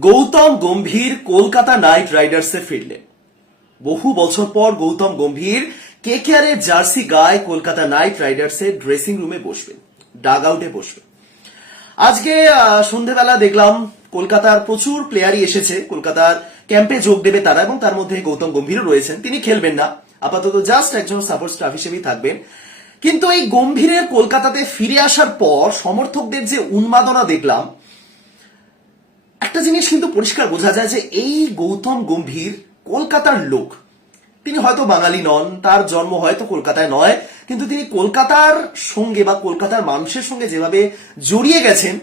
Gautam Gambhir Kolkata night রাইডার্সে ফিরলেন। বহু বছর পর গৌতম গম্ভীর কে এর জার্সি গায়ে কলকাতা নাইট রাইডার্সের ড্রেসিং রুমে বসবেন ডাগ আউটে বসবেন। আজকে সন্ধেবেলা দেখলাম কলকাতার প্রচুর প্লেয়ারই এসেছে, কলকাতার ক্যাম্পে যোগ দেবে তারা এবং তার মধ্যে গৌতম গম্ভীরও রয়েছেন, তিনি খেলবেন না, আপাতত জাস্ট একজন সাপোর্ট স্টাফ হিসেবেই থাকবেন। কিন্তু এই গম্ভীরের কলকাতাতে ফিরে আসার পর সমর্থকদের যে উন্মাদনা দেখলাম একটা জিনিস কিন্তু পরিষ্কার বোঝা যায় যে এই গৌতম গম্ভীর কলকাতার লোক। তিনি হয়তো বাঙালি নন, তার জন্ম হয়তো কলকাতায় নয়, কিন্তু তিনি কলকাতার সঙ্গে বা কলকাতার মানুষের সঙ্গে যেভাবে জড়িয়ে গেছেন,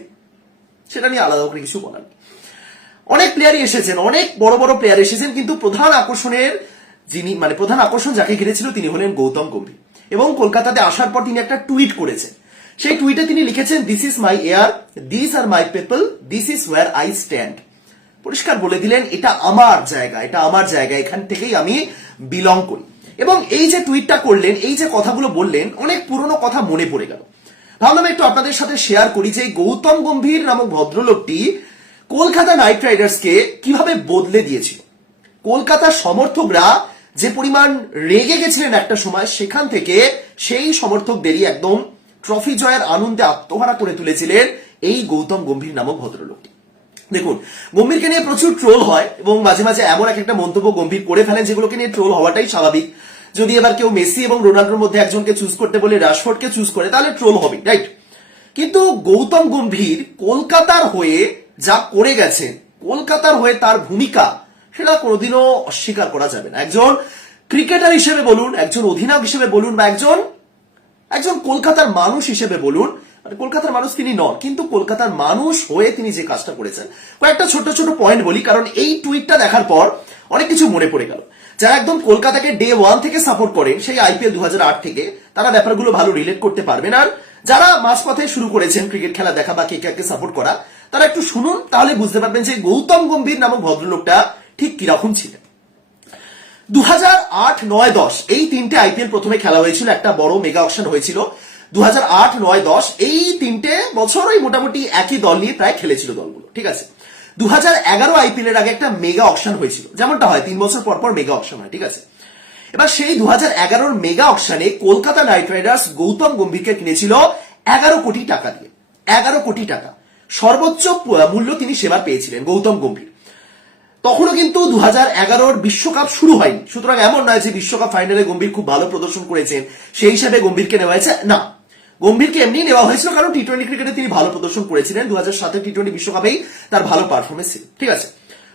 সেটা নিয়ে আলাদা করে কিছু বলার। অনেক প্লেয়ারই এসেছেন, অনেক বড় বড় প্লেয়ার এসেছেন, কিন্তু প্রধান আকর্ষণের যিনি মানে প্রধান আকর্ষণ যাকে ঘিরেছিল তিনি হলেন গৌতম গম্ভীর। এবং কলকাতাতে আসার পর তিনি একটা টুইট করেছেন। সেই টুইটে তিনি লিখেছেন this is my air this are my people this is war I stand পরিষ্কার বলে দিলেন, এটা আমার জায়গা, এটা আমার জায়গা, এখান থেকেই আমি বিলং করি। এবং এই যে টুইটটা করলেন, এই যে কথাগুলো বললেন, অনেক পুরনো কথা মনে পড়ে গেল। ভাবলাম একটু আপনাদের সাথে শেয়ার করি যে গৌতম গম্ভীর নামক ভদ্রলোকটি কলকাতা নাইট রাইডার্সকে কীভাবে বদলে দিয়েছিল। কলকাতার সমর্থকরা যে পরিমাণ রেগে গেছিলেন একটা সময়, সেখান থেকে সেই সমর্থকদেরই একদম ট্রফি জয়ের আনন্দে আত্মহারা করে তুলেছিলেন এই গৌতম গম্ভীর নামক ভদ্রলোকটি। দেখুন, গম্ভীরকে নিয়ে প্রচুর ট্রোল হয় এবং মাঝে মাঝে এমন এক একটা মন্তব্য গম্ভীর করে ফেলেন যেগুলোকে নিয়ে ট্রোল হওয়াটাই স্বাভাবিক। যদি এবার কেউ মেসি এবং রোনাল্ডোর মধ্যে একজনকে চুজ করতে বলে রাশফোর্ডকে চুজ করে, তাহলে ট্রোল হবে রাইট কিন্তু গৌতম গম্ভীর কলকাতার হয়ে যা করে গেছেন, কলকাতার হয়ে তার ভূমিকা, সেটা কোনোদিনও অস্বীকার করা যাবে না। একজন ক্রিকেটার হিসেবে বলুন, একজন অধিনায়ক হিসেবে বলুন বা একজন একজন কলকাতার মানুষ হিসেবে বলুন মানে কলকাতার মানুষ তিনি নন, কিন্তু কলকাতার মানুষ হয়ে তিনি যে কাজটা করেছেন। কয়েকটা ছোট ছোট পয়েন্ট বলি, কারণ এই টুইটটা দেখার পর অনেক কিছু মনে পড়ে গেল। যারা একদম কলকাতাকে ডে ওয়ান থেকে সাপোর্ট করেন, সেই আইপিএল দু থেকে, তারা ব্যাপারগুলো ভালো রিলেট করতে পারবেন। আর যারা মাঝপথে শুরু করেছেন ক্রিকেট খেলা দেখা বা কে কে সাপোর্ট করা, তারা একটু শুনুন, তাহলে বুঝতে পারবেন যে গৌতম গম্ভীর নামক ভদ্রলোকটা ঠিক কীরকম ছিলেন। দু হাজার আট নয় দশ, এই তিনটে আইপিএল প্রথমে খেলা হয়েছিল, একটা বড় মেগা অকশন হয়েছিল। দু আট, নয়, দশ, এই তিনটে বছরই মোটামুটি একই দল নিয়ে প্রায় খেলেছিল দলগুলো, ঠিক আছে? দু হাজার এগারো আইপিএল এর আগে একটা মেগা অকশন হয়েছিল, যেমনটা হয়, তিন বছর পর পর মেগা অকশন হয়, ঠিক আছে? এবার সেই দু হাজার এগারোর মেগা অকশনে কলকাতা নাইট রাইডার্স গৌতম গম্ভীরকে কিনেছিল এগারো কোটি টাকা দিয়ে, এগারো কোটি টাকা। সর্বোচ্চ মূল্য তিনি সেবার পেয়েছিলেন, গৌতম গম্ভীর। তখনও কিন্তু দু হাজার এগারোর বিশ্বকাপ শুরু হয়নি, সুতরাং এমন নয় যে বিশ্বকাপ ফাইনালে গম্ভীর খুব ভালো প্রদর্শন করেছেন, সেই হিসাবে গম্ভীরকে নেওয়া হয়েছে, না। গম্ভীরকে এমনি নেওয়া হয়েছিল? কারণ টি টোয়েন্টি ক্রিকেটে তিনি ভালো প্রদর্শন করেছিলেন। দু হাজার সাতের টি টোয়েন্টি বিশ্বকাপেই তার ভালো পারফরমেন্স ছিল ঠিক আছে?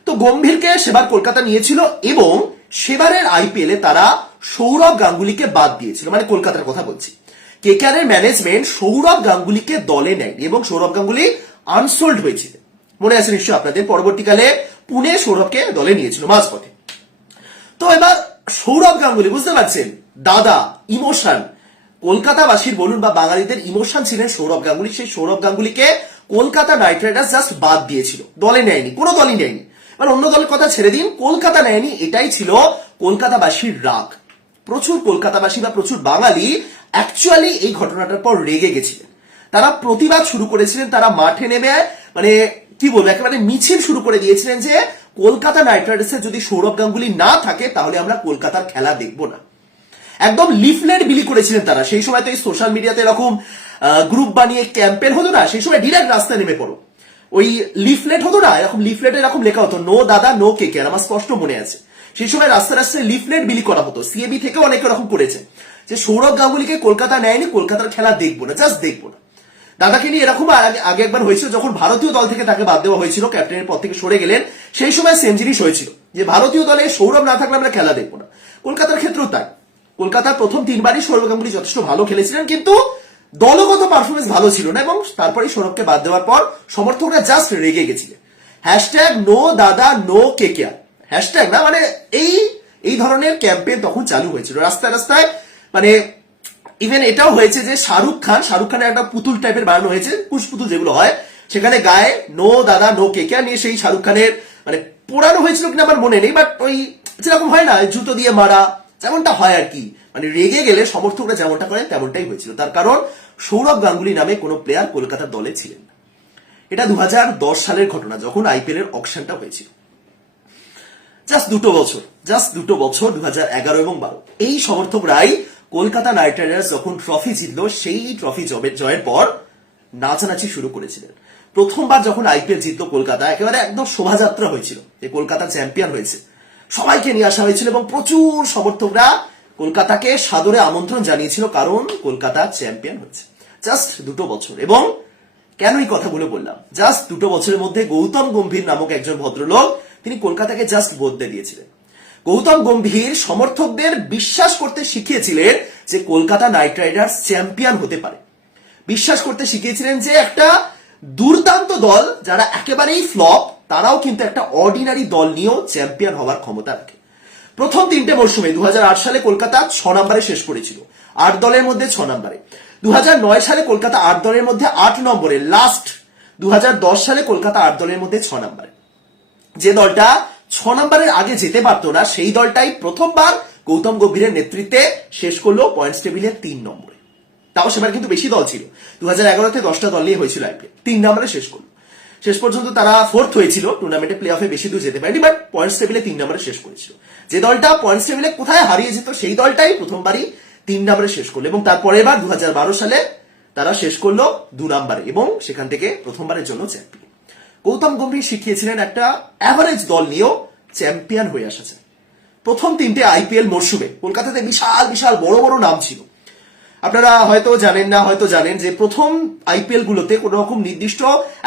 তো গম্ভীরকে সেবার কলকাতা নিয়েছিল এবং সেবারের আইপিএল তারা সৌরভ গাঙ্গুলিকে বাদ দিয়েছিল। মানে কলকাতার কথা বলছি। কেকারের ম্যানেজমেন্ট সৌরভ গাঙ্গুলিকে দলে নেয়নি এবং সৌরভ গাঙ্গুলি আনসোল্ড হয়েছিল মনে আছে নিশ্চয়ই আপনাদের? পরবর্তীকালে পুনে সৌরভকে দলে নিয়েছিল মাঝপথে। তো এবার সৌরভ গাঙ্গুলি, বুঝতে পারছেন? দাদা ইমোশন কলকাতাবাসীর বলুন বা বাঙালিদের ইমোশন ছিলেন সৌরভ গাঙ্গুলি, সেই সৌরভ গাঙ্গুলিকে কলকাতা নাইট রাইডার্স জাস্ট বাদ দিয়েছিল। দলে নেয়নি, কোনো দলই নেয়নি। এবার অন্য দলের কথা ছেড়ে দিন, কলকাতা নেয়নি, এটাই ছিল কলকাতাবাসীর রাগ। প্রচুর কলকাতাবাসী বা প্রচুর বাঙালি অ্যাকচুয়ালি এই ঘটনাটার পর রেগে গেছিলেন। তারা প্রতিবাদ শুরু করেছিলেন, তারা মাঠে নেমে মানে কি বলব, একেবারে মিছিল শুরু করে দিয়েছিলেন যে কলকাতা নাইট রাইডার্সে যদি সৌরভ গাঙ্গুলি না থাকে, তাহলে আমরা কলকাতার খেলা দেখব না। একদম লিফলেট বিলি করেছিলেন তারা। সেই সময় তো এই সোশ্যাল মিডিয়াতে এরকম গ্রুপ বানিয়ে ক্যাম্পেন হতো না, সেই সময় ডিরেক্ট রাস্তায় নেমে পড়ো। ওই লিফলেট হতো না, এরকম লিফলেটে এরকম লেখা হতো, নো দাদা, নো কে কে আমার স্পষ্ট মনে আছে। সেই সময় রাস্তায় রাস্তায় লিফলেট বিলি করা হতো। সিএবি থেকে অনেক এরকম করেছে, যে সৌরভ গাঙ্গুলিকে কলকাতা নেয়নি, কলকাতার খেলা দেখব না জাস্ট দেখব না। দাদাকে নিয়ে এরকম আগে একবার হয়েছিল, যখন ভারতীয় দল থেকে তাকে বাদ দেওয়া হয়েছিল ক্যাপ্টেনের পদ থেকে সরে গেলেন, সেই সময় সেম জিনিস হয়েছিল, যে ভারতীয় দলে সৌরভ না থাকলে আমরা খেলা দেখব না। কলকাতার ক্ষেত্রেও তাই। কলকাতার প্রথম তিনবারই সৌরভ গাঙ্গুলি যথেষ্ট ভালো খেলেছিলেন, কিন্তু দলগত পারফরমেন্স ভালো ছিল না এবং তারপরেই সৌরভকে বাদ দেওয়ার পর সমর্থকরা জাস্ট রেগে গেছিলেন hashtag no Dada no K K hashtag না মানে এই এই ধরনের ক্যাম্পেইন তখন চালু হয়েছিল। রাস্তায় রাস্তায় মানে ইভেন এটাও হয়েছে যে শাহরুখ খান, শাহরুখ খানের একটা পুতুল টাইপের বানানো হয়েছে পুতুল যেগুলো হয়, সেখানে গায়ে নো দাদা নো কে কে নিয়ে সেই শাহরুখ খানের মানে পোড়ানো হয়েছিল কিনা আমার মনে নেই বাট ওই, যেরকম হয় না, জুতো দিয়ে মারা যেমনটা হয় আর কি। মানে রেগে গেলে সমর্থকরা যেমনটা করে তেমনটাই হয়েছিল। তার কারণ সৌরভ গাঙ্গুলি নামে কোনো প্লেয়ার কলকাতার দলে ছিলেন না। এটা দু হাজার দশ সালের ঘটনা, যখন আইপিএল এর অকশনটা হয়েছিল। জাস্ট দুটো বছর, জাস্ট দুটো বছর দু এবং বারো। এই সমর্থকরাই কলকাতা নাইট রাইডার্স যখন ট্রফি জিতলো, সেই ট্রফি জবের জয়ের পর নাচানাচি শুরু করেছিলেন। প্রথমবার যখন আইপিএল জিতলো কলকাতা, একেবারে একদম শোভাযাত্রা হয়েছিল যে কলকাতা চ্যাম্পিয়ন হয়েছে। সবাইকে নিয়ে আসা হয়েছিল এবং প্রচুর সমর্থকরা কলকাতাকে সাদরে আমন্ত্রণ জানিয়েছিল, কারণ কলকাতা চ্যাম্পিয়ন হচ্ছে। জাস্ট দুটো বছর। এবং কেন এই কথাগুলো বললাম? জাস্ট দুটো বছরের মধ্যে গৌতম গম্ভীর নামক একজন ভদ্রলোক, তিনি কলকাতাকে জাস্ট বদলে দিয়েছিলেন। গৌতম গম্ভীর সমর্থকদের বিশ্বাস করতে শিখিয়েছিলেন যে কলকাতা নাইট রাইডার্স চ্যাম্পিয়ন হতে পারে। বিশ্বাস করতে শিখিয়েছিলেন যে একটা দুর্দান্ত দল যারা একেবারেই ফ্লপ তারাও কিন্তু একটা অর্ডিনারি দল নিয়েও চ্যাম্পিয়ন হওয়ার ক্ষমতা রাখে। প্রথম তিনটে মরশুমে দু সালে কলকাতা ছ নম্বরে শেষ করেছিল, আট দলের মধ্যে ছ নম্বরে। দু সালে কলকাতা আট দলের মধ্যে আট নম্বরে লাস্ট দু সালে কলকাতা আট দলের মধ্যে ছ নম্বরে। যে দলটা ছ নম্বরের আগে যেতে পারতো না, সেই দলটাই প্রথমবার গৌতম গম্ভীরের নেতৃত্বে শেষ করল পয়েন্টস টেবিলের তিন নম্বরে। তাও সেবার কিন্তু বেশি দল ছিল। দু হাজার এগারোতে দশটা দল নিয়ে হয়েছিল আইপিএল তিন নম্বরে শেষ করল। শেষ পর্যন্ত তারা ফোর্থ হয়েছিল টুর্নামেন্টে প্লে অফে বেশি দূর যেতে পারেনি বাট পয়েন্টস টেবিলে তিন নম্বরে শেষ করেছিল। যে দলটা পয়েন্টস টেবিলে কোথায় হারিয়ে যেত সেই দলটাই প্রথমবারই তিন নম্বরে শেষ করল, এবং তারপরের বার দু সালে তারা শেষ করল দু নম্বরে, এবং সেখান থেকে প্রথমবারের জন্য চ্যাম্পিয়ন গৌতম গম্ভীর শিখিয়েছিলেন একটা অ্যাভারেজ দল নিয়েও চ্যাম্পিয়ন হয়ে আসা প্রথম তিনটে আইপিএল মরশুমে, কলকাতাতে বিশাল বিশাল বড় বড় নাম ছিল। আপনারা হয়তো জানেন না, হয়তো জানেন যে প্রথম আইপিএল গুলোতে কোন রকম নির্দিষ্ট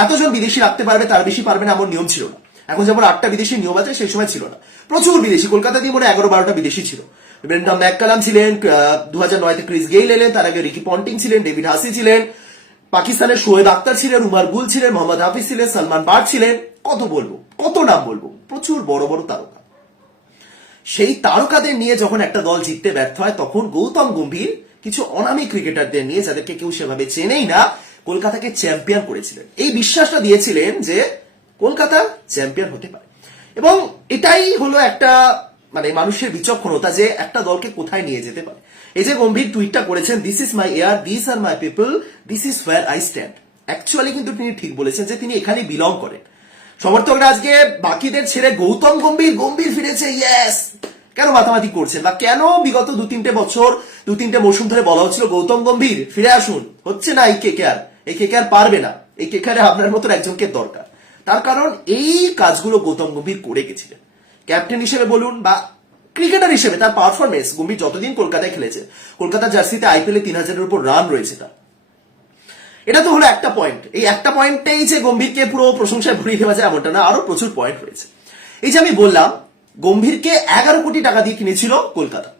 এতজন বিদেশি রাখতে পারবে, তার বেশি পারবে না এমন নিয়ম ছিল না। এখন যেমন আটটা বিদেশি নিয়ম আছে, সেই সময় ছিল না। প্রচুর বিদেশি, কলকাতা দিয়ে মনে এগারো বারোটা বিদেশি ছিল। ব্রেন্ডাম ম্যাককালাম ছিলেন দু হাজার নয়তে ক্রিস গেইল এলেন, তার আগে রিকি পন্টিং ছিলেন, ডেভিড হাসি ছিলেন, পাকিস্তানের শোয়েব আক্তার ছিলেন, উমার গুল ছিলেন, মোহাম্মদ হাফিজ ছিলেন, সালমান বাট ছিলেন, কত বলব, কত নাম বলব, প্রচুর বড় বড় তারকা। সেই তারকাদের নিয়ে যখন একটা দল জিততে ব্যর্থ হয়, তখন গৌতম গম্ভীর কিছু অনামী ক্রিকেটারদের নিয়ে যাদেরকে কেউ সেভাবে চেনেই না, কলকাতাকে চ্যাম্পিয়ন করেছিলেন। এই বিশ্বাসটা দিয়েছিলেন যে কলকাতা চ্যাম্পিয়ন হতে পারে। এবং এটাই হলো একটা মানে মানুষের বিচক্ষণতা যে একটা দলকে কোথায় নিয়ে যেতে পারে। এই যে গম্ভীর টুইটটা করেছেন this is my air this are my people this is war I stand actually কিন্তু তিনি ঠিক বলেছেন যে তিনি এখানে বিলং করেন। সমর্থকরা আজকে বাকিদের ছেড়ে গৌতম গম্ভীর গম্ভীর ফিরেছে ইয়েস কেন মাতামাতি করছেন বা কেন বিগত দু তিনটে বছর, দু তিনটে মৌসুম ধরে বলা হচ্ছিল গৌতম গম্ভীর, ফিরে আসুন। হচ্ছে না এই কে কে আর? এই কে কে আর পারবে না। এই কেকেআরে আপনার মতন একজনকে দরকার। তার কারণ এই কাজগুলো গৌতম গম্ভীর করে গেছিলেন। ক্যাপ্টেন হিসেবে বলুন বা ক্রিকেটার হিসেবে তার পারফরমেন্স গম্ভীর যতদিন কলকাতায় খেলেছে, কলকাতা জার্সিতে আইপিএল তিন হাজারের উপর রান রয়েছে তার। এটা তো হলো একটা পয়েন্ট এই একটা পয়েন্টটাই যে গম্ভীরকে পুরো প্রশংসায় ভরিয়ে দেওয়া যায় এমনটা না, আরও প্রচুর পয়েন্ট রয়েছে। এই যে আমি বললাম গম্ভীরকে এগারো কোটি টাকা দিয়ে কিনেছিল কলকাতা।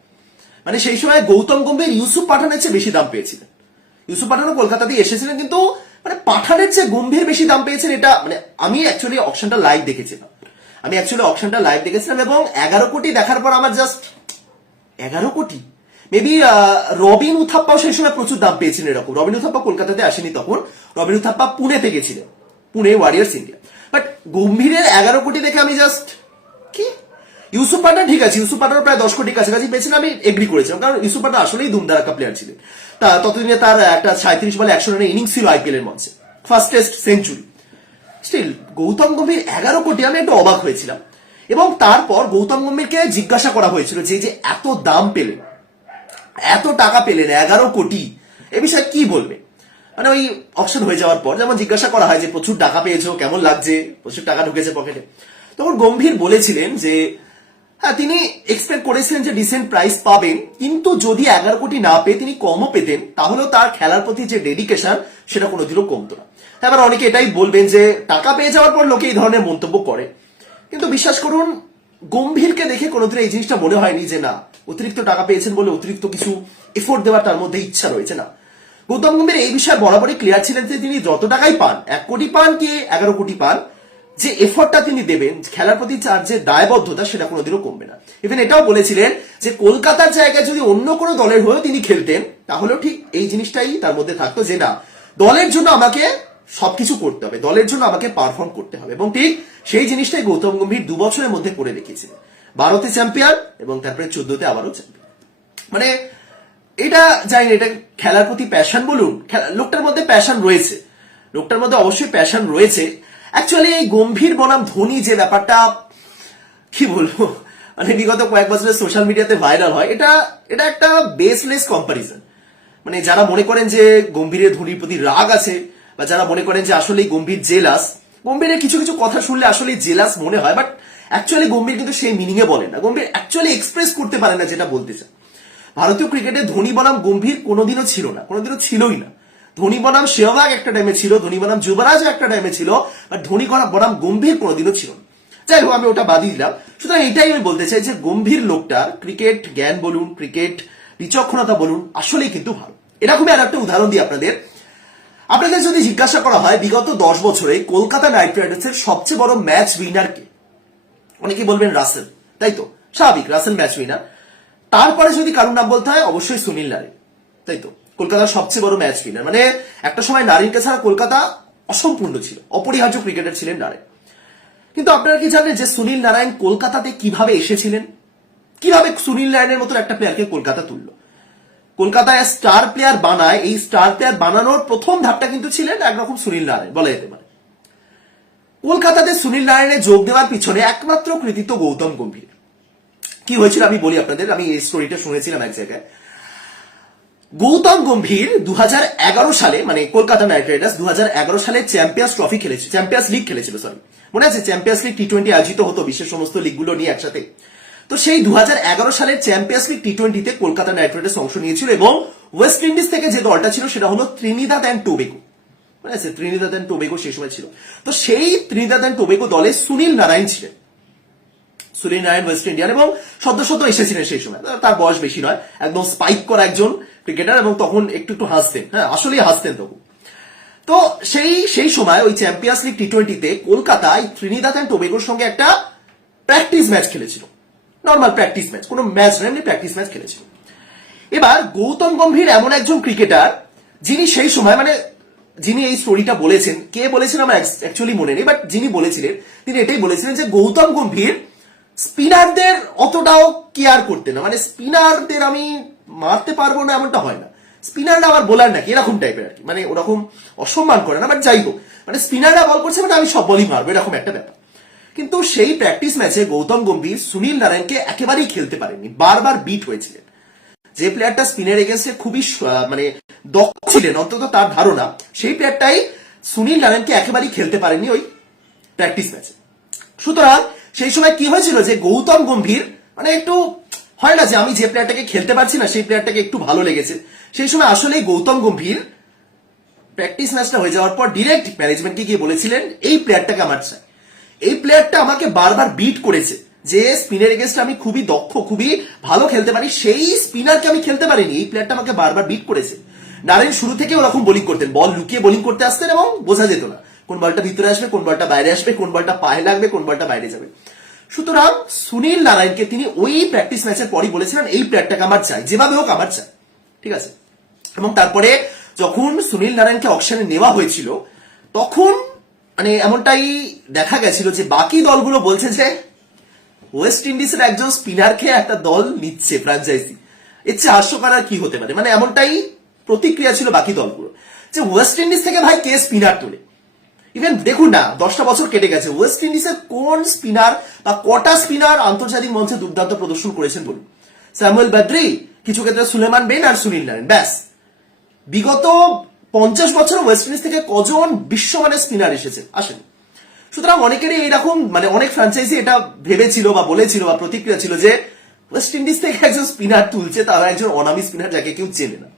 মানে সেই সময় গৌতম গম্ভীর ইউসুফ পাঠানের চেয়ে বেশি দাম পেয়েছিলেন। ইউসুফ পাঠানও কলকাতা দিয়ে এসেছিলেন, কিন্তু মানে পাঠানের চেয়ে গম্ভীর বেশি দাম পেয়েছেন এটা মানে আমি অ্যাকচুয়ালি অপশনটা লাইভ দেখেছিলাম। আমি অ্যাকচুয়ালি অপশনটা লাইভ দেখেছিলাম এবং এগারো কোটি দেখার পর আমার জাস্ট এগারো কোটি? মেবি রবিন উথাপ্পাও সেই সময় প্রচুর দাম পেয়েছিলেন এরকম। রবিন উথাপ্পা কলকাতাতে আসেনি তখন। রবিন উথাপ্পা পুনেতে গেছিলেন। পুনে ওয়ারিয়ার্স ইন্ডিয়া বাট গম্ভীরের এগারো কোটি দেখে আমি জাস্ট ইউসুফ পাঠান ঠিক আছে, ইউসুফ পাঠান প্রায় দশ কোটি কাছাকাছি পেয়েছেন, আমি এগ্রি করেছিলাম, কারণ ইউসুফ পাঠান আসলেই দুমদারাক্কা প্লেয়ার ছিলেন। তা ততদিনে তার একটা সাঁত্রিশ বলে একশো রানের ইনিংস ছিল আইপিএল এর মঞ্চে first test century still Gautam Gambhir এগারো কোটি, আমি একটু অবাক হয়েছিলাম। এবং তারপর গৌতম গম্ভীরকে জিজ্ঞাসা করা হয়েছিল যে যে এত দাম পেলেন, এত টাকা পেলেন, এগারো কোটি, এ বিষয়ে কি বলবে? মানে ওই অপশন হয়ে যাওয়ার পর যেমন জিজ্ঞাসা করা হয় যে, প্রচুর টাকা পেয়েছ, কেমন লাগছে? প্রচুর টাকা ঢুকেছে পকেটে তখন গম্ভীর বলেছিলেন যে হ্যাঁ তিনি এক্সপেক্ট করেছিলেন যে ডিসেন্ট প্রাইস পাবেন, কিন্তু যদি এগারো কোটি না পেয়ে তিনি কমও পেতেন, তাহলেও তার খেলার প্রতি যে ডেডিকেশন সেটা কোনোদিনও কমতো না। এবার অনেকে এটাই বলবেন যে, টাকা পেয়ে যাওয়ার পর লোকে এই ধরনের মন্তব্য করে। কিন্তু বিশ্বাস করুন, গম্ভীরকে দেখে কোনোদিন এই জিনিসটা মনে হয়নি যে, না, অতিরিক্ত টাকা পেয়েছেন বলে অতিরিক্ত কিছু এফোর্ট দেওয়ার তার মধ্যে ইচ্ছা রয়েছে না। গৌতম গম্ভীর এই বিষয়ে বরাবরই ক্লিয়ার ছিলেন যে, তিনি যত টাকাই পান, এক কোটি পান কি এগারো কোটি পান যে এফোর্টটা তিনি দেবেন, খেলার প্রতি তার যে দায়বদ্ধতা, সেটা কোনোদিনও কমবে না। ইভেন এটাও বলেছিলেন যে কলকাতার জায়গায় যদি অন্য কোনো দলের হয়েও তিনি খেলতেন, তাহলেও ঠিক এই জিনিসটাই তার মধ্যে থাকতো যে না, দলের জন্য আমাকে সবকিছু করতে হবে, দলের জন্য আমাকে পারফর্ম করতে হবে। এবং ঠিক সেই জিনিসটাই গৌতম গম্ভীর দু বছরের মধ্যে করে দেখিয়েছিলেন। বারোতে চ্যাম্পিয়ন এবং তারপরে চোদ্দতে আবারও চ্যাম্পিয়ন মানে এটা জানি না এটা খেলার প্রতি প্যাশন বলুন লোকটার মধ্যে প্যাশন রয়েছে। লোকটার মধ্যে অবশ্যই প্যাশন রয়েছে। অ্যাকচুয়ালি এই গম্ভীর বনাম ধোনি যে ব্যাপারটা, কি বলব? মানে বিগত কয়েক বছরের সোশ্যাল মিডিয়াতে ভাইরাল হয়, এটা এটা একটা বেসলেস কম্পারিজন মানে যারা মনে করেন যে গম্ভীরের ধোনির প্রতি রাগ আছে, বা যারা মনে করেন যে আসলেই গম্ভীর জেলাস গম্ভীরের কিছু কিছু কথা শুনলে আসলে জেলাস মনে হয় বাট অ্যাকচুয়ালি গম্ভীর কিন্তু সেই মিনিংয়ে বলে না। গম্ভীর অ্যাকচুয়ালি এক্সপ্রেস করতে পারে না যেটা বলতে চায়। ভারতীয় ক্রিকেটে ধোনি বনাম গম্ভীর কোনোদিনও ছিল না, কোনোদিনও ছিলই না। ধোনি বনাম শেহবাগ একটা টাইমে ছিল, ধোনি বনাম যুবরাজও একটা টাইমে ছিল বাট ধোনি বনাম গম্ভীর কোনোদিনও ছিল যাই হোক, আমি ওটা বাদই দিলাম। সুতরাং এটাই আমি বলতে চাই যে গম্ভীর লোকটার ক্রিকেট জ্ঞান বলুন ক্রিকেট বিচক্ষণতা বলুন, আসলেই কিন্তু ভালো। এরকমই আর একটা উদাহরণ দিই আপনাদের। আপনাদের যদি জিজ্ঞাসা করা হয়, বিগত দশ বছরে কলকাতা নাইট রাইডার্সের সবচেয়ে বড় ম্যাচ উইনার কে? অনেকে বলবেন রাসেল, তাই তো? স্বাভাবিক, রাসেল ম্যাচ উইনার তারপরে যদি কারোর নাম বলতে হয়, অবশ্যই সুনীল নারিন তাই তো? কলকাতার সবচেয়ে বড় ম্যাচ উইনার মানে একটা সময় নারিনকে ছাড়া কলকাতা অসম্পূর্ণ ছিল, অপরিহার্য ক্রিকেটার ছিলেন নারিন কিন্তু আপনারা কি জানেন যে সুনীল নারায়ণ কলকাতাতে কীভাবে এসেছিলেন? কীভাবে সুনীল নারায়ণের মতো একটা প্লেয়ারকে কলকাতা তুলল? কলকাতায় স্টার প্লেয়ার বানায়, এই স্টার প্লেয়ার বানানোর প্রথম ধাপটা কিন্তু ছিলেন একরকম সুনীল নারায়ণ, বলা যেতে পারে। কলকাতাতে সুনীল নারায়ণের যোগ দেওয়ার পিছনে একমাত্র কৃতিত্ব গৌতম গম্ভীর। কি হয়েছিল আমি বলি আপনাদের, আমি এই স্টোরিটা শুনেছিলাম এক জায়গায়। গৌতম গম্ভীর দু হাজার এগারো সালে মানে কলকাতা নাইট রাইডার্স দুহাজার এগারো সালে চ্যাম্পিয়ন্স ট্রফি খেলেছে, চ্যাম্পিয়ন্স লিগ খেলেছিল সরি মনে আছে? চ্যাম্পিয়ন্স লিগ টি টোয়েন্টি আয়োজিত হতো বিশ্বের সমস্ত লিগগুলো নিয়ে একসাথে। তো সেই দু সালের চ্যাম্পিয়ন্স লিগ টি টোয়েন্টিতে কলকাতা নাইট রাইডার্স অংশ নিয়েছিল এবং ওয়েস্ট ইন্ডিজ থেকে যে দলটা ছিল সেটা হলো ত্রিনিদাদ অ্যান্ড টোবেগো মনে আছে? ত্রিনিদাদ অ্যান্ড টোবেগো সেই সময় ছিল। তো সেই ত্রিনিদাদ অ্যান্ড টোবেগো দলে সুনীল নারায়ণ ছিলেন। সুনীল নারায়ণ ওয়েস্ট ইন্ডিয়ান এবং সদ্য সদ্য এসেছিলেন সেই সময়। তার বয়স বেশি নয়, একদম স্পাইক করা একজন। ক্রিকেটার এবং তখন একটু একটু হাসতেন। হ্যাঁ আসলেই হাসতেন তখন তো সেই সেই সময় ওই চ্যাম্পিয়ন্স লিগ টি টোয়েন্টিতে কলকাতায় ত্রিনিদাদ অ্যান্ড টোবেগোর সঙ্গে একটা প্র্যাকটিস ম্যাচ খেলেছিল। নর্মাল প্র্যাকটিস ম্যাচ কোনো ম্যাচ নয় এমনি প্র্যাকটিস ম্যাচ খেলেছিল। এবার গৌতম গম্ভীর এমন একজন ক্রিকেটার, যিনি সেই সময় মানে যিনি এই স্টোরিটা বলেছেন, কে বলেছেন আমার অ্যাকচুয়ালি মনে নেই বাট যিনি বলেছিলেন, তিনি এটাই বলেছিলেন যে গৌতম গম্ভীর স্পিনারদের অতটাও কেয়ার করতে না। মানে স্পিনারদের আমি মারতে পারব না, এমনটা হয় না। স্পিনাররা আবার বোলার নাকি, এরকম টাইপের আর কি। মানে ওরকম অসম্মান করে না বাট যাই হোক। মানে স্পিনাররা বল করছে মানে আমি সব বলই মারবো, এরকম একটা ব্যাপার। কিন্তু সেই প্র্যাকটিস ম্যাচে গৌতম গম্ভীর সুনীল নারায়ণকে একেবারেই খেলতে পারেনি, বারবার বিট হয়েছিলেন। যে প্লেয়ারটা স্পিনের এগেন্স্টে খুবই মানে দক্ষ ছিলেন, অন্তত তার ধারণা, সেই প্লেয়ারটাই সুনীল নারায়ণকে একেবারেই খেলতে পারেনি ওই প্র্যাকটিস ম্যাচে সুতরাং সেই সময় কি হয়েছিল যে গৌতম গম্ভীর মানে একটু হয় না যে আমি যে প্লেয়ারটাকে খেলতে পারছি না, সেই প্লেয়ারটাকে একটু ভালো লেগেছে। সেই সময় আসলেই গৌতম গম্ভীর প্র্যাকটিস ম্যাচটা হয়ে যাওয়ার পর ডিরেক্ট ম্যানেজমেন্টকে গিয়ে বলেছিলেন, এই প্লেয়ারটাকে আমার চাই। এই প্লেয়ারটা আমাকে বারবার বিট করেছে যে স্পিনের এগেনস্ট আমি খুবই দক্ষ, খুবই ভালো খেলতে পারি, সেই স্পিনারকে আমি খেলতে পারিনি। এই প্লেয়ারটা আমাকে বারবার বিট করেছে। নারায়ণ শুরু থেকে ওরকম বোলিং করতেন। বল লুকিয়ে বোলিং করতে আসতেন এবং বোঝা যেত না, কোন বলটা ভিতরে আসবে, কোন বলটা বাইরে আসবে, কোন বলটা পায়ে লাগবে, কোন বলটা বাইরে যাবে। সুতরাং সুনীল নারায়ণকে তিনি ওই প্র্যাকটিস ম্যাচের পরই বলেছিলেন, এই প্লেয়ারটাকে আমার চাই, যেভাবে হোক আমার চাই। ঠিক আছে? এবং তারপরে যখন সুনীল নারায়ণকে অকশনে নেওয়া হয়েছিল, তখন মানে এমনটাই দেখা গেছিল যে বাকি দলগুলো বলছে যে ওয়েস্ট ইন্ডিজের একজন স্পিনারকে একটা দল নিচ্ছে ফ্রাঞ্চাইজি এর চেয়ে হাস্যকর আর কি হতে পারে? মানে এমনটাই প্রতিক্রিয়া ছিল বাকি দলগুলো যে ওয়েস্ট ইন্ডিজ থেকে ভাই কে স্পিনার তোলে? ইভেন দেখুন না, দশটা বছর কেটে গেছে। ওয়েস্ট ইন্ডিজের কোন স্পিনার বা কটা স্পিনার আন্তর্জাতিক মঞ্চে দুর্দান্ত প্রদর্শন করেছেন বলুন। স্যামুয়েল বাদ্রি কিছু ক্ষেত্রে সুলেমান বেন আর সুনীল নারায়ণ ব্যাস। বিগত পঞ্চাশ বছর ওয়েস্ট ইন্ডিজ থেকে কজন বিশ্বমানের স্পিনার এসেছে? আসেন। সুতরাং অনেকেরই এইরকম মানে অনেক ফ্র্যাঞ্চাইজি এটা ভেবেছিল বা বলেছিল বা প্রতিক্রিয়া ছিল যে ওয়েস্ট ইন্ডিজ থেকে একজন স্পিনার তুলছে, তারা একজন অনামি স্পিনার যাকে কেউ চেনে না।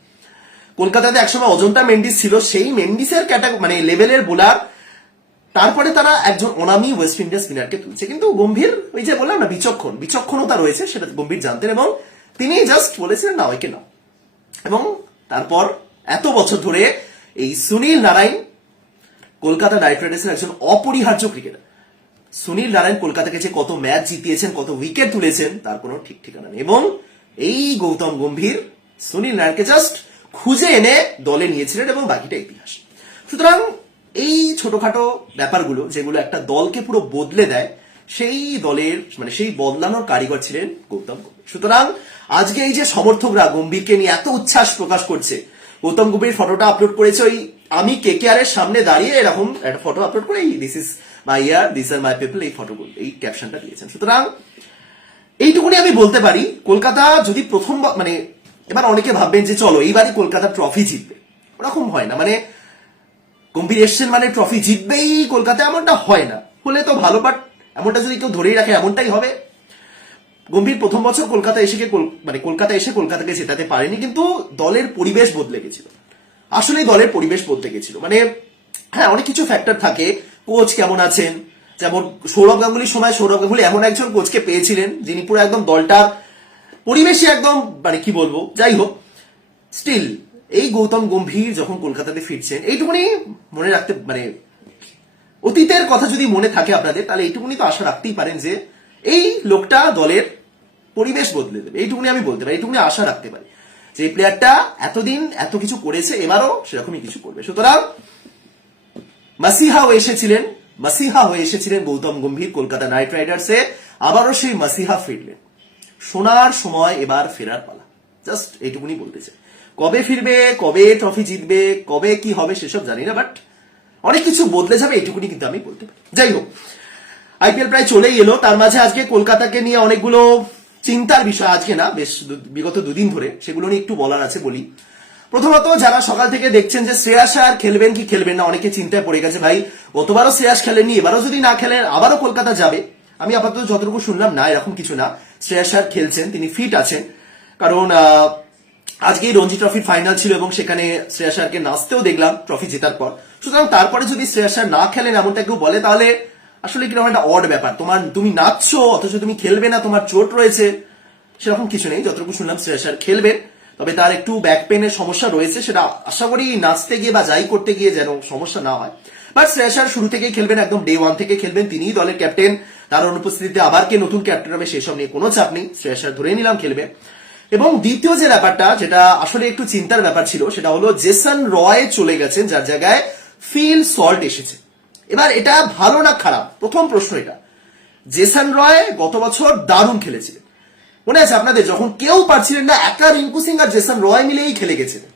কলকাতাতে একসময় অজন্তা মেন্ডিস ছিল, সেই মেন্ডিসের ক্যাটাগরি মানে লেভেলের বোলার তারপরে তারা একজন অনামি ওয়েস্ট ইন্ডিয়া স্পিনারকে তুলছে। কিন্তু গম্ভীর, ওই যে বললাম না, বিচক্ষণ, বিচক্ষণতা রয়েছে, সেটা গম্ভীর জানতেন এবং তিনি জাস্ট বলেছিলেন, না, ওইকে না। এবং তারপর এত বছর ধরে এই সুনীল নারায়ণ কলকাতা নাইট রাইডার্সের একজন অপরিহার্য ক্রিকেটার। সুনীল নারায়ণ কলকাতাকে যে কত ম্যাচ জিতিয়েছেন, কত উইকেট তুলেছেন, তার কোনো ঠিক ঠিকানা নেই। এবং এই গৌতম গম্ভীর সুনীল নারায়ণকে জাস্ট খুঁজে এনে দলে নিয়েছিলেন এবং বাকিটা ইতিহাস। সুতরাং এই ছোটখাটো ব্যাপারগুলো যেগুলো একটা দলকে পুরো বদলে দেয়, সেই দলের মানে সেই বদলানোর কারিগর ছিলেন গৌতম গম্ভীর। সুতরাং আজকে এই যে সমর্থকরা গম্ভীরকে নিয়ে এত উচ্ছ্বাস প্রকাশ করছে, গৌতম গম্ভীর ফটোটা আপলোড করেছে ওই আমি কে কে আর এর সামনে দাঁড়িয়ে এরকম একটা ফটো আপলোড করে, এই this is my year this are my people এই ফটো এই ক্যাপশনটা দিয়েছেন। সুতরাং এইটুকুনি আমি বলতে পারি, কলকাতা যদি প্রথম মানে এবার অনেকে ভাববেন যে চলো এইবারই কলকাতা ট্রফি জিতবে, ওরকম হয় না। মানে গম্ভীর এসছেন মানে ট্রফি জিতবেই কলকাতা এমনটা হয় না। হলে তো ভালো বাট এমনটা যদি কেউ ধরেই রাখে, এমনটাই হবে। গম্ভীর প্রথম বছর কলকাতা এসে মানে কলকাতা এসে কলকাতাকে জেতাতে পারেনি, কিন্তু দলের পরিবেশ বদলে গেছিল। আসলেই দলের পরিবেশ বদলে গেছিল। মানে হ্যাঁ অনেক কিছু ফ্যাক্টর থাকে। কোচ কেমন আছেন? যেমন সৌরভ গাঙ্গুলির সময় সৌরভ গাঙ্গুলি এমন একজন কোচকে পেয়েছিলেন, যিনি পুরো একদম দলটার পরিবেশে একদম মানে কি বলব, যাই হোক স্টিল এই গৌতম গম্ভীর যখন কলকাতাতে ফিরছেন, এইটুকুনি মনে রাখতে মানে অতীতের কথা যদি মনে থাকে আপনাদের, তাহলে এইটুকুনি তো আশা রাখতেই পারেন যে এই লোকটা দলের পরিবেশ বদলে দেবে। এইটুকুনি আমি বলতে পারি, এইটুকুনি আশা রাখতে পারি যে এই প্লেয়ারটা এতদিন এত কিছু করেছে, এবারও সেরকমই কিছু করবে। সুতরাং মাসিহা হয়ে এসেছিলেন মাসিহা হয়ে এসেছিলেন গৌতম গম্ভীর কলকাতা নাইট রাইডার্সে, আবারও সেই মাসিহা ফিরলেন। সোনার সময় এবার ফেরার পালা। জাস্ট এইটুকুনি বলতে চাই। কবে ফিরবে, কবে ট্রফি জিতবে, কবে কি হবে সেসব জানি না বাট অনেক কিছু বদলে যাবে, এইটুকুনি কিন্তু আমি বলতে পারি। যাই হোক আইপিএল প্রায় চলেই এলো। তার মাঝে আজকে কলকাতাকে নিয়ে অনেকগুলো চিন্তার বিষয় আজকে না, বেশ বিগত দুদিন ধরে, সেগুলো নিয়ে একটু বলার আছে বলি। প্রথমত, যারা সকাল থেকে দেখছেন যে শ্রেয়াস আর খেলবেন কি খেলবেন না, অনেকে চিন্তায় পড়ে গেছে, ভাই, গতবারও শ্রেয়াস খেলেননি, এবারও যদি না খেলেন আবারও কলকাতা যাবে? আমি আপাতত যতটুকু শুনলাম, না, এরকম কিছু না। শ্রেয়াস আর খেলছেন, তিনি ফিট আছেন। কারণ আজকে রঞ্জি ট্রফির ফাইনাল ছিল এবং সেখানে শ্রেয়াস আয়ারকে নাচতেও দেখলাম ট্রফি জেতার পর। সুতরাং তারপরে যদি শ্রেয়াস আয়ার না খেলেন এমনটা কেউ বলে, তাহলে আসলে কীরকম একটা অড ব্যাপার। তোমার, তুমি নাচছো, অথচ তুমি খেলবে না, তোমার চোট রয়েছে। সেরকম কিছু নেই, যতটুকু শুনলাম শ্রেয়াস আয়ার খেলবেন তবে তার একটু ব্যাক পেনের সমস্যা রয়েছে, সেটা আশা করি নাচতে গিয়ে বা যাই করতে গিয়ে যেন সমস্যা না হয়। বাট শ্রেয়াস আয়ার শুরু থেকেই খেলবেন, একদম ডে ওয়ান থেকে খেলবেন, তিনিই দলের ক্যাপ্টেন তার অনুপস্থিতিতে আবার কে নতুন ক্যাপ্টেন হবে, সেসব নিয়ে কোনো চাপ নেই। শ্রেয়াস আয়ার ধরে নিলাম খেলবে। এবং দ্বিতীয় যে ব্যাপারটা, যেটা আসলে একটু চিন্তার ব্যাপার ছিল, সেটা হলো জেসন রয় চলে গেছেন, যার জায়গায় ফিল সল্ট এসেছে। এবার এটা ভালো না খারাপ? প্রথম প্রশ্ন এটা। জেসন রয় গত বছর দারুণ খেলেছিলেন। মনে আছে আপনাদের, যখন কেউ পারছিলেন না একা রিঙ্কু সিং আর জেসন রয় মিলেই খেলে গেছিলেন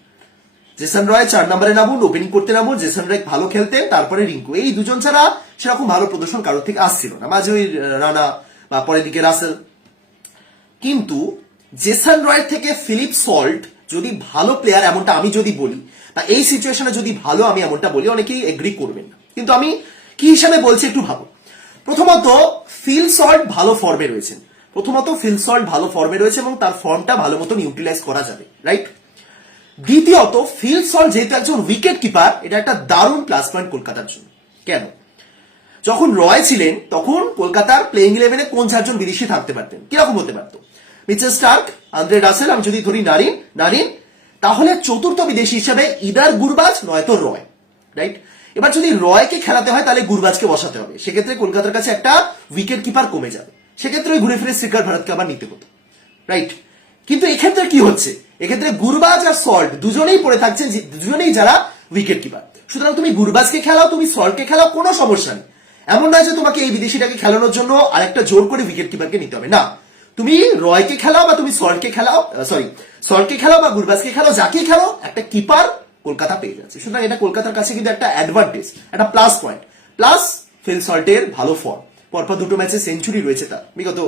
জেসন রয় চার নম্বরে নামুন ওপেনিং করতে নামুন, জেসন রয় ভালো খেলতেন, তারপরে রিঙ্কু। এই দুজন ছাড়া সেরকম ভালো প্রদর্শন কারোর থেকে আসছিল না। মাঝে ওই রানা বা পরের দিকে রাসেল। কিন্তু জেসন রয়ের থেকে ফিলিপ সল্ট যদি ভালো প্লেয়ার এমনটা আমি যদি বলি, বা এই সিচুয়েশনে যদি ভালো আমি এমনটা বলি, অনেকেই এগ্রি করবেন কিন্তু আমি কি হিসাবে বলছি একটু ভাবো প্রথমত, ফিল সল্ট ভালো ফর্মে রয়েছেন। প্রথমত, ফিল সল্ট ভালো ফর্মে রয়েছে এবং তার ফর্মটা ভালো মতন ইউটিলাইজ করা যাবে রাইট দ্বিতীয়ত, ফিল সল্ট যেহেতু একজন উইকেট কিপার এটা একটা দারুণ প্লাস পয়েন্ট কলকাতার জন্য। কেন? যখন রয় ছিলেন, তখন কলকাতার প্লেইং ইলেভেনে কোন চারজন বিদেশি থাকতে পারতেন? কীরকম হতে পারতো? মিচেল স্টার্ক, আন্দ্রে রাসেল, আমি যদি ধরি নারিন নারিন, তাহলে চতুর্থ বিদেশি হিসেবে ইদার গুরবাজ, নয়তো রয় রাইট এবার যদি রয়কে খেলাতে হয়, তাহলে গুরবাজকে বসাতে হবে। সেক্ষেত্রে কলকাতার কাছে একটা উইকেট কিপার কমে যাবে। সেক্ষেত্রে ওই ঘুরে ফিরে শ্রীকার ভারতকে আবার নিতে হতো রাইট কিন্তু এক্ষেত্রে কি হচ্ছে? এক্ষেত্রে গুরবাজ আর সল্ট দুজনেই পড়ে থাকছেন দুজনেই যারা উইকেট কিপার সুতরাং তুমি গুরবাজকে খেলাও, তুমি সল্টকে খেলাও, কোনো সমস্যা নেই। এমন নয় যে তোমাকে এই বিদেশিটাকে খেলানোর জন্য আরেকটা জোর করে উইকেট কিপারকে নিতে হবে। না তুমি রয়কে খেলাও বা তুমি সল্টকে খেলাও সরি সল্টকে খেলাও বা গুরবাজকে খেলাও যাকে খেলাও, একটা কিপার কলকাতা পেয়ে যাচ্ছে। সুতরাং এটা কলকাতার কাছে কিন্তু একটা অ্যাডভান্টেজ একটা প্লাস পয়েন্ট প্লাস ফিল সল্টের ভালো ফর্ম পরপর দুটো ম্যাচে সেঞ্চুরি রয়েছে তার, বিগত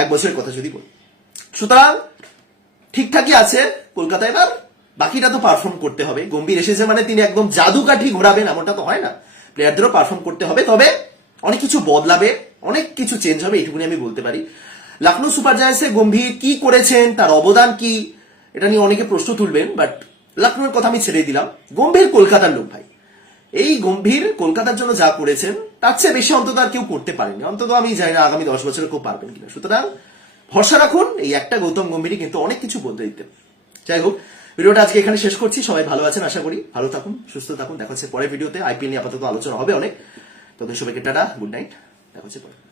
এক বছরের কথা যদি বলি। সুতরাং, ঠিকঠাকই আছে কলকাতা এবার, বাকিটা তো পারফর্ম করতে হবে। গম্ভীর এসেছে মানে তিনি একদম জাদু কাঠি ঘোরাবেন, এমনটা তো হয় না। প্লেয়ারদেরও পারফর্ম করতে হবে, তবে অনেক কিছু বদলাবে, অনেক কিছু চেঞ্জ হবে, এইটুকুনি আমি বলতে পারি। লখনৌ সুপার জায়ান্টসে গম্ভীর কি করেছেন? তার অবদান কি? এটা নিয়ে অনেকে প্রশ্ন তুলবেন বাট লখনৌর কথা আমি ছেড়ে দিলাম। গম্ভীর কলকাতার লোক ভাই। এই গম্ভীর কলকাতার জন্য যা করেছেন, তার চেয়ে বেশি অন্তত আর কেউ করতে পারেনি। অন্তত আমি জানি না আগামী দশ বছরে কেউ পারবেন কিনা। সুতরাং ভরসা রাখুন, এই একটা গৌতম গম্ভীরই কিন্তু অনেক কিছু বলতে দিতে যাই হোক, ভিডিওটা আজকে এখানে শেষ করছি। সবাই ভালো আছেন, আশা করি। ভালো থাকুন, সুস্থ থাকুন। দেখা হচ্ছে পরের ভিডিওতে। আইপিএল নিয়ে আপাতত আলোচনা হবে অনেক। তবে সবাইকে টাটা, গুড নাইট। দেখা হচ্ছে পরে।